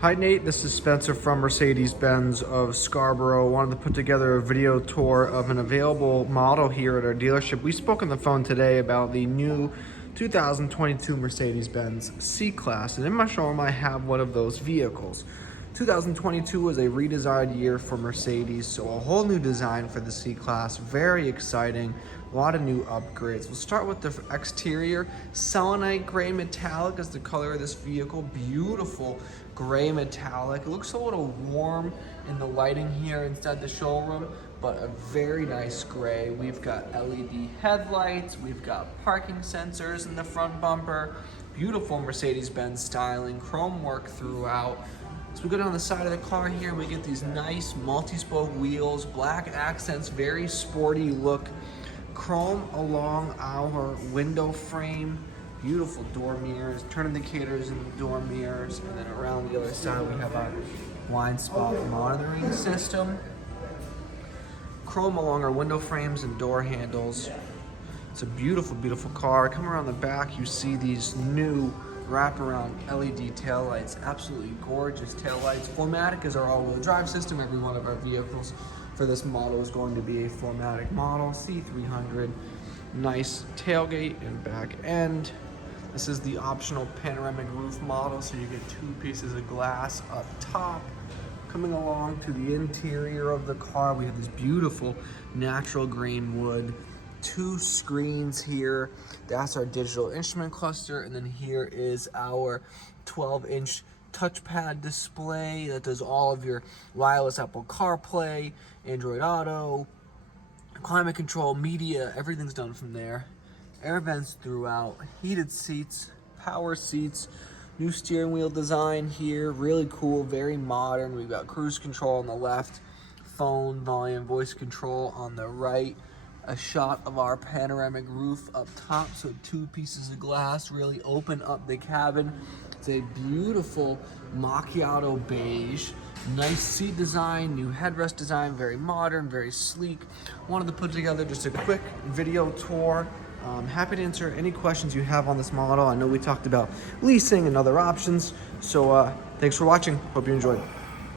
Hi Nate, this is Spencer from Mercedes-Benz of Scarborough. Wanted to put together a video tour of an available model here at our dealership. We spoke on the phone today about the new 2022 Mercedes-Benz C-Class, and in my showroom I have one of those vehicles. 2022 was a redesigned year for Mercedes, so a whole new design for the C-Class. Very exciting, a lot of new upgrades. We'll start with the exterior. Selenite gray metallic is the color of this vehicle. Beautiful gray metallic. It looks a little warm in the lighting here inside the showroom, but a very nice gray. We've got LED headlights, we've got parking sensors in the front bumper, beautiful Mercedes-Benz styling, chrome work throughout. So we go down the side of the car here, we get these nice multi-spoke wheels, black accents, very sporty look, chrome along our window frame, beautiful door mirrors, turn indicators in the door mirrors, and then around the other side we have our blind spot monitoring system. Chrome along our window frames and door handles. It's a beautiful, beautiful car. Come around the back, you see these new wraparound LED taillights, absolutely gorgeous taillights. 4MATIC is our all-wheel drive system. Every one of our vehicles for this model is going to be a 4MATIC model. C300, nice tailgate and back end. This is the optional panoramic roof model, so you get two pieces of glass up top. Coming along to the interior of the car, we have this beautiful natural green wood. Two screens here. That's our digital instrument cluster, and then here is our 12-inch touchpad display that does all of your wireless Apple CarPlay, Android Auto, climate control, media, everything's done from there. Air vents throughout, heated seats, power seats, new steering wheel design here, really cool, very modern. We've got cruise control on the left, phone, volume, voice control on the right. A shot of our panoramic roof up top, so two pieces of glass really open up the cabin. It's a beautiful macchiato beige, nice seat design, new headrest design, very modern, very sleek. Wanted to put together just a quick video tour. Happy to answer any questions you have on this model. I know we talked about leasing and other options, so thanks for watching. Hope you enjoyed.